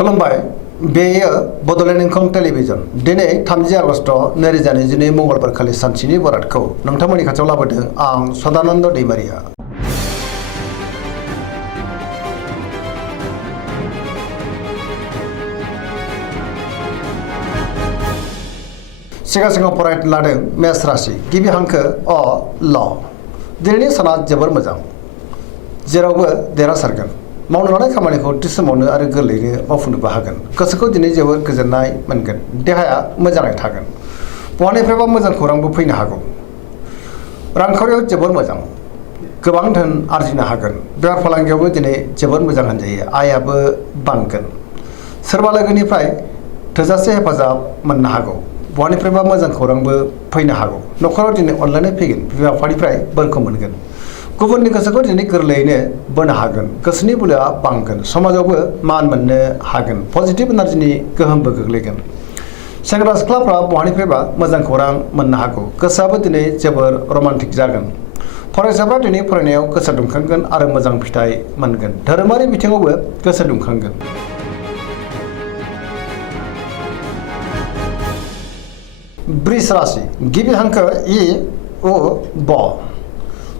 खुलुमबाय बेयो बड'लेण्ड इंखं टेलिभिजन दिनै 30 आगस्ट 2022 मंगलबार खालि सानसेनि बरादखौ नोंथांमोननि खाथियाव लाबोदों आं सदानन्द दैमारिया। सिगां फरायनो लादों मेष राशि गिबि हांखो अ ल। दिनैनि साना जोबोर मोजां, जेरावबो देरहासारगोन। मावनो लानाय खामानिखौ थि समावनो आरो गोरलैयैनो मावफुंनोबो हागोन। गोसोखौ दिनै जोबोर गोजोननाय मोनगोन। देहाया मोजाङै थागोन। बहानिफ्रायबा मोजां खौरांबो फैनो हागौ। रांखावरियाव जोबोर मोजां, गोबां धोन आरजिनो हागोन। बेफार फालांगियावबो दिनै जोबोर मोजां होनजायो। आयाबो बांगोन। सोरबा लोगोनिफ्राय थोजासे हेफाजाब मोननो हागौ। बहानिफ्रायबा मोजां खौरांबो फैनो हागौ। न'खराव दिनै अनलायनाय फैगोन। बिमा बिफानिफ्राय बोरखौ मोनगोन। गुबुननि गोसोखौ दिनै गोरलैयैनो बोनो हागोन। गोसोनि बोलोआ बांगोन। समाजावबो मान मोननो हागोन। पजिटिभ एनार्जिनि गोहोमबो गोग्लैगोन। सेंग्रा सिख्लाफ्रा बहानिफ्रायबा मोजां खौरां मोननो हागौ। गोसोआबो दिनै जोबोर रमान्टिक जागोन। फरायसाफ्रा दिनै फरायनायाव गोसो दुंखांगोन आरो मोजां फिथाइ मोनगोन। धोरोमारि बिथिङावबो गोसो दुंखांगोन। वृष राशि गिबि हांखो इ उ ब।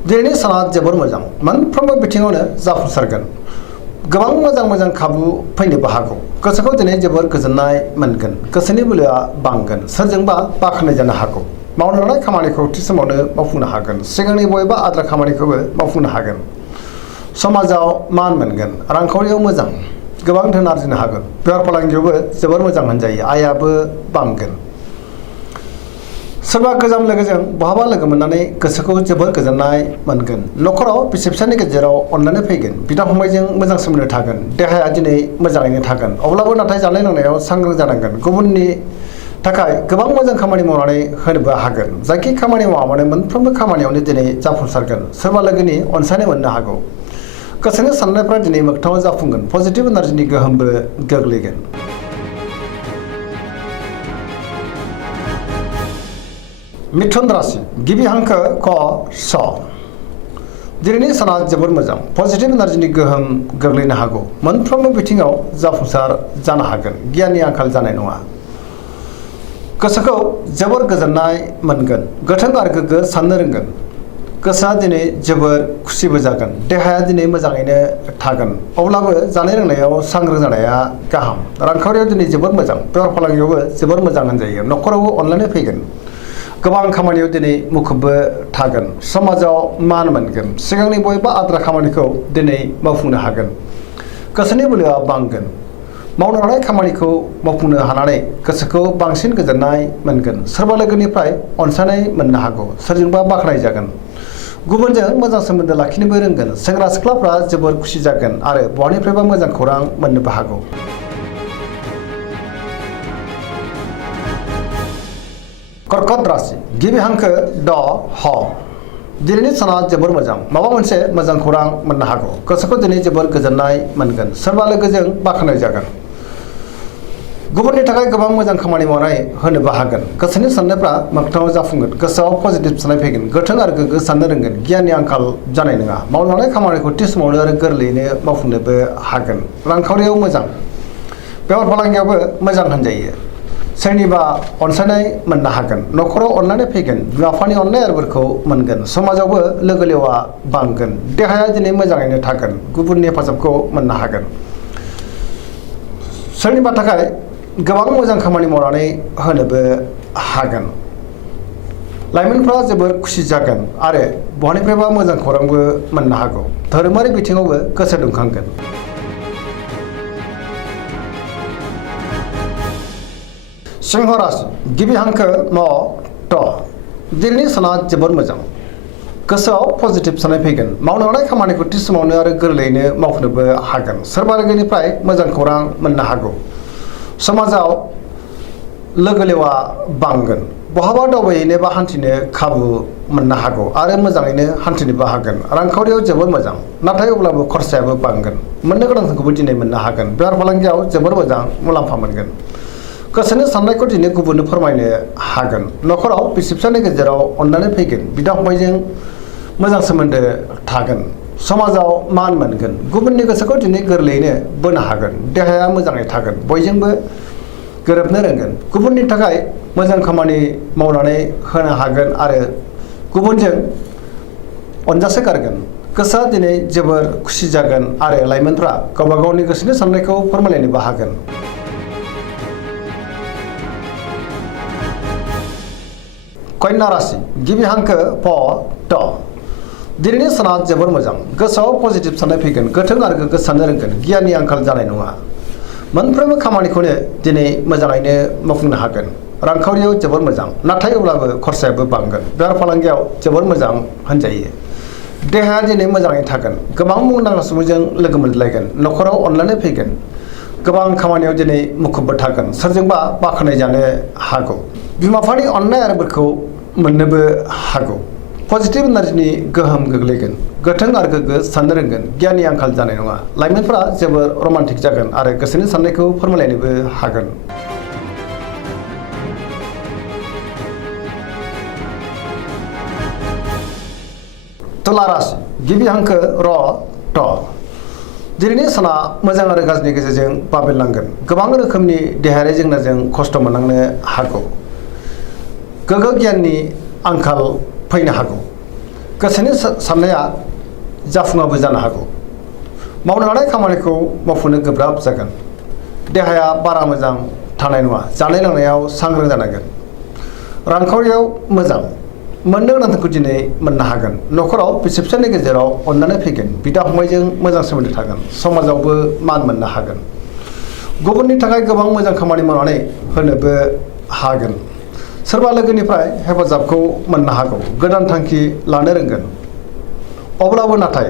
दिनैनि साना जोबोर मोजां, मोनफ्रोमबो बिथिङावनो जाफुंसारगोन। गोबां मोजां खाबु फैनोबो हागौ। गोसोखौ दिनै जोबोर गोजोननाय मोनगोन। गोसोनि बोलोआ बांगोन। सोरजोंबा बाख्नाय जानो हागौ। मावनो लानाय खामानिखौ थि समावनो मावफुंनो हागोन। सिगांनि बबेबा आद्रा खामानिखौबो मावफुंनो हागोन। समाजाव मान मोनगोन। रांखावरियाव मोजां, गोबां धोन आरजिनो हागोन। बेफार फालांगियावबो जोबोर मोजां होनजायो। आयाबो बांगोन। सोरबा गोजाम लोगोजों बहाबा लोगो मोननानै गोसोखौ जोबोर गोजोननाय मोनगोन। न'खराव बिसि फिसायनि गेजेराव अनलायनाय फैगोन। बिदा फंबायजों मोजां सोमोन्दो थागोन। देहाया दिनै मोजाङैनो थागोन। अब्लाबो नाथाय जानाय लोंनायाव सांग्रां जानांगोन। गुबुननि थाखाय गोबां मोजां खामानि मावनानै होनोबो हागोन। जायखि खामानि मावा मानो मोनफ्रोमबो खामानियावनो दिनै जाफुंसारगोन। सोरबा लोगोनि अनसायनाय मोननो हागौ। गोसोनि साननायफ्रा दिनै मोगथाङाव जाफुंगोन। पजिटिभ एनार्जिनि गोहोमबो गोग्लैगोन। मिथुन राशि गिबि हांखो क स। दिनैनि साना जोबोर मोजां। पजिटिभ एनार्जिनि गोहोम गोग्लैनो हागौ। मोनफ्रोमबो बिथिङाव जाफुंसार जानो हागोन। गियाननि आंखाल जानाय नङा। गोसोखौ जोबोर गोजोननाय मोनगोन। गोथों आरो गोग्गो साननो रोंगोन। गोसोआ दिनै जोबोर खुसिबो जागोन। देहाया दिनै मोजाङैनो थागोन। अब्लाबो जानाय लोंनायाव सांग्रां जानाया गाहाम। रांखावरियाव दिनै जोबोर मोजां। बेफार फालांगियावबो जोबोर मोजां होनजायो। न'खरावबो अनलायनाय फैगोन। गोबां खामानियाव दिनै मुखुबबो थागोन। समाजाव मान मोनगोन। सिगांनि बबेबा आद्रा खामानिखौ दिनै मावफुंनो हागोन। गोसोनि बोलोआ बांगोन। मावनो लानाय खामानिखौ मावफुंनो हानानै गोसोखौ बांसिन गोजोननाय मोनगोन। सोरबा लोगोनिफ्राय अनसायनाय मोननो हागौ। सोरजोंबा बाख्नाय जागोन। गुबुनजों मोजां सोमोन्दो लाखिनोबो रोंगोन। सेंग्रा सिख्लाफ्रा जोबोर खुसि जागोन आरो बहानिफ्रायबा मोजां खौरां मोननोबो हागौ। कर्कट राशि गिबि हांखो ड ह। दिनैनि साना जोबोर मोजां। माबा मोनसे मोजां खौरां मोननो हागौ। गोसोखौ दिनै जोबोर गोजोननाय मोनगोन। सोरबा लोगोजों बाख्नाय जागोन। गुबुननि थाखाय गोबां मोजां खामानि मावनानै होनोबो हागोन। गोसोनि साननायफ्रा मोगथाङाव जाफुंगोन। गोसोआव पजिटिभ साननाय फैगोन। गोथों आरो गोग्गो साननो रोंगोन। गियाननि आंखाल जानाय नङा। मावनो लानाय खामानिखौ थि समावनो आरो गोरलैयैनो मावफुंनोबो हागोन। रांखावरियाव मोजां, बेफार फालांगियावबो मोजां होनजायो। सोरनिबा अनसायनाय मोननो हागोन। न'खराव अनलायनाय फैगोन। बिमा बिफानि अननाय आरो बोरखौ मोनगोन। समाजावबो लोगो लेवा बांगोन। देहाया दिनै मोजाङैनो थागोन। गुबुननि हेफाजाबखौ मोननो हागोन। सोरनिबा थाखाय गोबां मोजां खामानि मावनानै होनोबो हागोन। लाइमोनफ्रा जोबोर खुसि जागोन आरो बहानिफ्रायबा मोजां खौरांबो मोननो हागौ। धोरोमारि बिथिङावबो गोसो दुंखांगोन। सिंह राशि गिबि हांखो म ट। दिनैनि साना जोबोर मोजां। गोसोआव पजिटिभ साननाय फैगोन। मावनो लानाय खामानिखौ थि समावनो आरो गोरलैयैनो मावफुंनोबो हागोन। सोरबा लोगोनिफ्राय मोजां खौरां मोननो हागौ। समाजाव लोगो लेवा बांगोन। बहाबा दावबायहैनो बा हान्थिनो खाबु मोननो हागौ आरो मोजाङैनो हान्थिनोबो हागोन। रांखावरियाव जोबोर मोजां, नाथाय अब्लाबो खरसायाबो बांगोन। मोननो गोनांखौबो दिनै मोननो हागोन। बेफार फालांगियाव जोबोर मोजां मुलाम्फा मोनगोन। गोसोनि साननायखौ दिनै गुबुननो फोरमायनो हागोन। न'खराव बिसि फिसायनि गेजेराव अनलायनाय फैगोन। बिदा फंबायजों मोजां सोमोन्दो थागोन। समाजाव मान मोनगोन गुबुननि गोसोखौ दिनै गोरलैयैनो बोनो हागोन देहाया मोजाङै थागोन बयजोंबो गोरोबनो रोंगोन गुबुननि थाखाय मोजां खामानि मावनानै होनो हागोन आरो गुबुनजों अनजासोगारगोन गोसोआ दिनै जोबोर खुसि जागोन आरो लाइमोनफ्रा गावबा गावनि गोसोनि साननायखौ फोरमायलायनोबो हागोन। कन्या राशि गिबि हांखो प ट दिनैनि साना जोबोर मोजां गोसोआव पजिटिभ साननाय फैगोन गोथों आरो गोग्गो साननो रोंगोन गियाननि आंखाल जानाय नङा मोनफ्रोमबो खामानिखौनो दिनै मोजाङैनो मावफुंनो हागोन रांखावरियाव जोबोर मोजां नाथाय अब्लाबो खरसायाबो बांगोन बेफार फालांगियाव जोबोर मोजां होनजायो देहाया दिनै मोजाङै थागोन गोबां मुंदांखा सुबुंजों लोगो मोनलायगोन न'खराव अनलायनाय फैगोन गोबां खामानियाव दिनै मुखुबबो थागोन सोरजोंबा बाख्नाय जानो हागौ बिमा बिफानि अननाय आरो बोरखौ मोननोबो हागौ पजिटिभ एनार्जिनि गोहोम गोग्लैगोन गोथों आरो गोग्गो साननो रोंगोन गियाननि आंखाल जानाय नङा लाइमोनफोरा जोबोर रमान्टिक जागोन आरो गोसोनि साननायखौ फोरमायलायनोबो हागोन। तुला राशि गिबि हांखो र ट दिनैनि साना मोजां आरो गाज्रिनि गेजेरजों बाबेरलांगोन गोबां रोखोमनि देहायारि जेंनाजों खस्थ' मोननांनो हागौ गोग्गो गियाननि आंखाल फैनो हागौ गोसोनि साननाया जाफुङाबो जानो हागौ मावनो लानाय खामानिखौ मावफुंनो गोब्राब जागोन देहाया बारा मोजां थानाय नङा जानाय लोंनायाव सांग्रां जानांगोन रांखावरियाव मोजां मोननो गोनांखौ दिनै मोननो हागोन न'खराव बिसि फिसायनि गेजेराव अननानै फैगोन बिदा फंबायजों मोजां सोमोन्दो थागोन समाजावबो मान मोननो हागोन गुबुननि थाखाय गोबां मोजां खामानि मावनानै होनोबो हागोन सोरबा लोगोनिफ्राय हेफाजाबखौ मोननो हागौ गोदान थांखि लानो रोंगोन अब्लाबो नाथाय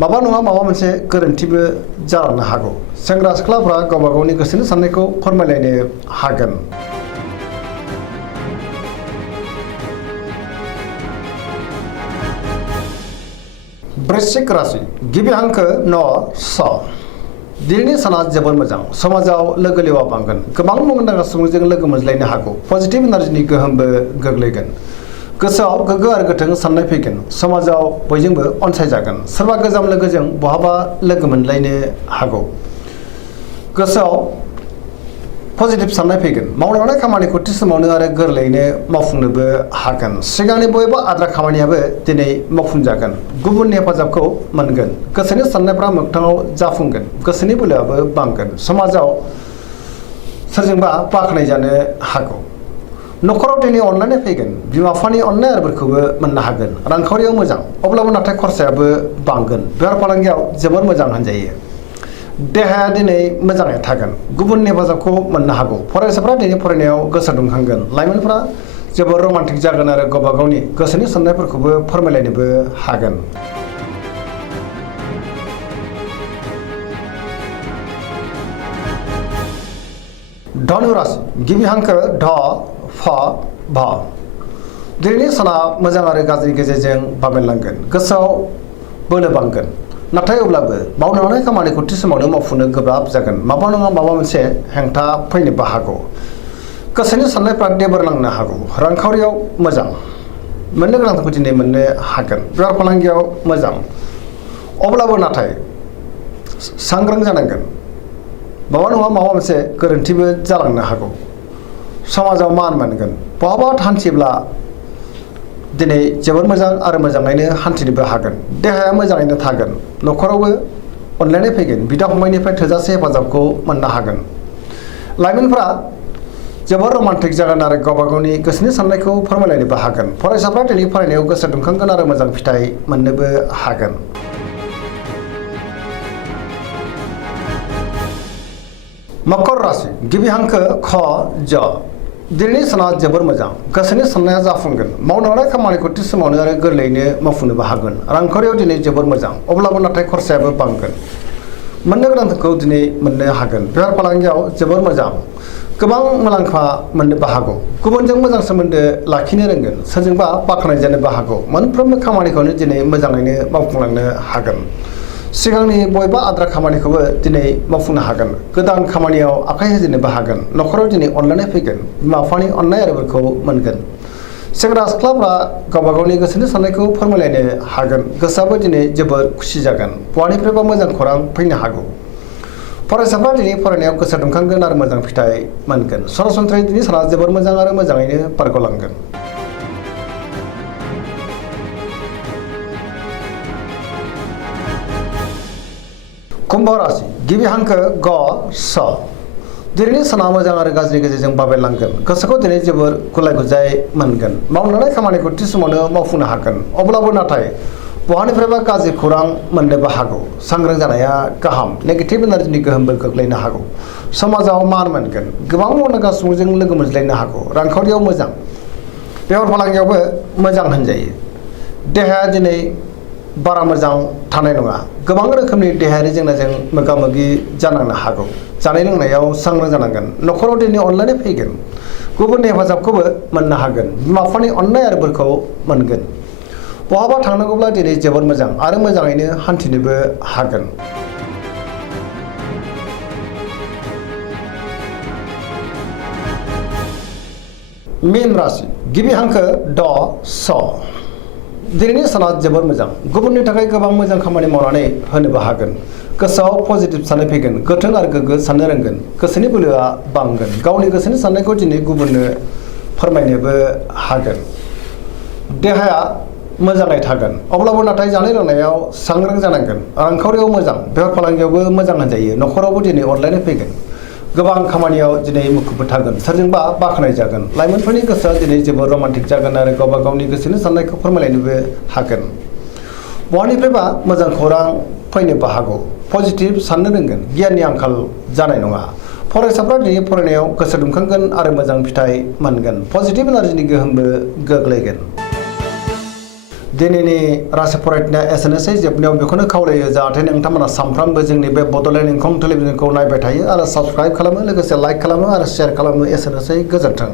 माबा नङा माबा मोनसे गोरोन्थिबो जालांनो हागौ सेंग्रा सिख्लाफ्रा गावबा गावनि गोसोनि साननायखौ फोरमायलायनो हागोन। वृश्चिक राशि गिबि हांखो न स दिनैनि साना जोबोर मोजां समाजाव लोगो लेवा बांगोन गोबां मुंदांखा सुबुंजों लोगो मोनज्लायनो हागौ पजिटिभ एनार्जिनि गोहोमबो गोग्लैगोन गोसोआव गोग्गो आरो गोथों साननाय फैगोन समाजाव बयजोंबो अनसायजागोन सोरबा गोजाम लोगोजों बहाबा लोगो मोनलायनो हागौ गोसोआव पजिटिभ साननाय फैगोन मावनो लानाय खामानिखौ थि समावनो आरो गोरलैयैनो मावफुंनोबो हागोन सिगांनि बयबो आद्रा खामानियाबो दिनै मावफुंजागोन गुबुननि हेफाजाबखौ मोनगोन गोसोनि साननायफ्रा मोगथाङाव जाफुंगोन गोसोनि बोलोआबो बांगोन समाजाव सोरजोंबा बाख्नाय जानो हागौ न'खराव दिनै अनलायनाय फैगोन बिमा बिफानि अननाय आरो बोरखौबो मोननो हागोन रांखावरियाव मोजां अब्लाबो नाथाय खरसायाबो बांगोन बेफार फालांगियाव जोबोर मोजां होनजायो देहाया दिनै मोजाङै थागोन गुबुननि हेफाजाबखौ मोननो हागौ फरायसाफ्रा दिनै फरायनायाव गोसो दुंखांगोन लाइमोनफ्रा जोबोर रमान्टिक जागोन आरो गावबा गावनि गोसोनि साननायफोरखौबो फोरमायलायनोबो हागोन। धनु राशि गिबि हांखो ध फ भ दिनैनि साना मोजां आरो गाज्रिनि गेजेरजों बाबेरलांगोन गोसोआव बोलो बांगोन नाथाय अब्लाबो मावनो लानाय खामानिखौ थि समावनो मावफुंनो गोब्राब जागोन माबा नङा माबा मोनसे हेंथा फैनोबो हागौ गोसोनि साननायफ्रा देबोरलांनो हागौ रांखावरियाव मोजां मोननो गोनांखौ दिनै मोननो हागोन बेफार फालांगियाव मोजां अब्लाबो नाथाय सांग्रां जानांगोन माबा नङा माबा मोनसे गोरोन्थिबो जालांनो हागौ समाजाव मान मोनगोन बहाबा हान्थिब्ला दिनै जोबोर मोजां आरो मोजाङैनो हान्थिनोबो हागोन देहाया मोजाङैनो थागोन न'खरावबो अनलायनाय फैगोन बिदा फंबायनिफ्राय थोजासे हेफाजाबखौ मोननो हागोन लाइमोनफ्रा जोबोर रमान्टिक जागोन आरो गावबा गावनि गोसोनि साननायखौ फोरमायलायनोबो हागोन फरायसाफ्रा दिनै फरायनायाव गोसो दुंखांगोन आरो मोजां फिथाइ मोननोबो हागोन। मकर राशि गिबि हांखो ख ज दिनैनि साना जोबोर मोजां गोसोनि साननाया जाफुंगोन मावनो लानाय खामानिखौ थि समावनो आरो गोरलैयैनो मावफुंनोबो हागोन रांखावरियाव दिनै जोबोर मोजां अब्लाबो नाथाय खरसायाबो बांगोन मोननो गोनांखौ दिनै मोननो हागोन बेफार फालांगियाव जोबोर मोजां गोबां मुलाम्फा मोननोबो हागौ गुबुनजों मोजां सोमोन्दो लाखिनो रोंगोन सोरजोंबा बाख्नाय जानोबो हागौ मोनफ्रोमबो खामानिखौनो दिनै मोजाङैनो मावफुंलांनो हागोन सिगांनि बयबा आद्रा खामानिखौबो दिनै मावफुंनो हागोन गोदान खामानियाव आखाइ होजेननोबो हागोन न'खराव दिनै अनलायनाय फैगोन बिमा बिफानि अननाय आरो बोरखौ मोनगोन सेंग्रा सिख्लाफ्रा गावबा गावनि गोसोनि साननायखौ फोरमायलायनो हागोन गोसोआबो दिनै जोबोर खुसि जागोन बहानिफ्रायबा मोजां खौरां फैनो हागौ फरायसाफ्रा दिनै फरायनायाव गोसो दुंखांगोन आरो मोजां फिथाइ मोनगोन सरासनस्रायै दिनै साना जोबोर मोजां आरो मोजाङैनो बारग'लांगोन कुम्भ राशि गिबि हांखो ग स दिनैनि साना मोजां आरो गाज्रि गेजेरजों बाबेरलांगोन गोसोखौ दिनै जोबोर गुलाय गुजाय मोनगोन मावनाय खामानिखौ थि समावनो मावफुंनो हागोन अब्लाबो नाथाय बहानिफ्रायबा गाज्रि खौरां मोननोबो हागौ सांग्रां जानाया गाहाम नेगेटिभ एनार्जिनि गोहोमबो गोग्लैनो हागौ समाजाव मान मोनगोन गोबां मुंदांखा सुबुंजों लोगो मोनज्लायनो हागौ रांखावरियाव मोजां बेफार फालांगियावबो मोजां होनजायो देहाया दिनै बारा मोजां थानाय नङा गोबां रोखोमनि देहायारि जेंनाजों मोगा मोगि जानांनो हागौ जानाय लोंनायाव सांग्रां जानांगोन न'खराव दिनै अनलायनाय फैगोन गुबुननि हेफाजाबखौबो मोननो हागोन बिमा बिफानि अननाय आरो बोरखौ मोनगोन बहाबा थांनांगौब्ला दिनै जोबोर मोजां आरो मोजाङैनो हान्थिनोबो हागोन मीन राशि गिबि हांखो ड स दिनैनि साना जोबोर मोजां गुबुननि थाखाय गोबां मोजां खामानि मावनानै होनोबो हागोन गोसोआव पजिटिभ साननाय फैगोन गोथों आरो गोग्गो साननो रोंगोन गोसोनि बोलोआ बांगोन गावनि गोसोनि साननायखौ दिनै गुबुननो फोरमायनोबो हागोन देहाया मोजाङै थागोन अब्लाबो नाथाय जानाय लोंनायाव सांग्रां जानांगोन रांखावरियाव मोजां बेफार फालांगियावबो मोजां होनजायो न'खरावबो दिनै अनलायनाय फैगोन गोबां खामानियाव दिनै मुखुब थागोन सोरजोंबा बाख्नाय जागोन लाइमोनफोरनि गोसोआ दिनै जोबोर रमान्टिक जागोन आरो गावबा गावनि गोसोनि साननायखौ फोरमायलायनोबो हागोन बहानिफ्रायबा मोजां खौरां फैनोबो हागौ पजिटिभ साननो रोंगोन गियाननि आंखाल जानाय नङा फरायसाफ्रा दिनै फरायनायाव गोसो दुंखांगोन आरो मोजां फिथाइ मोनगोन पजिटिभ एनार्जिनि गोहोमबो गोग्लैगोन दिनैनि राशि फरायनाया एसेनोसै जोबनायाव बेखौनो खावलायो जाहाथे नोंथांमोना सानफ्रामबो जोंनि बे बड'लेण्ड इंखं टेलिभिजनखौ नायबाय थायो आरो साबस्क्राइब खालामो लोगोसे लाइक खालामो आरो शेयार खालामो एसेनोसै गोजोन्थों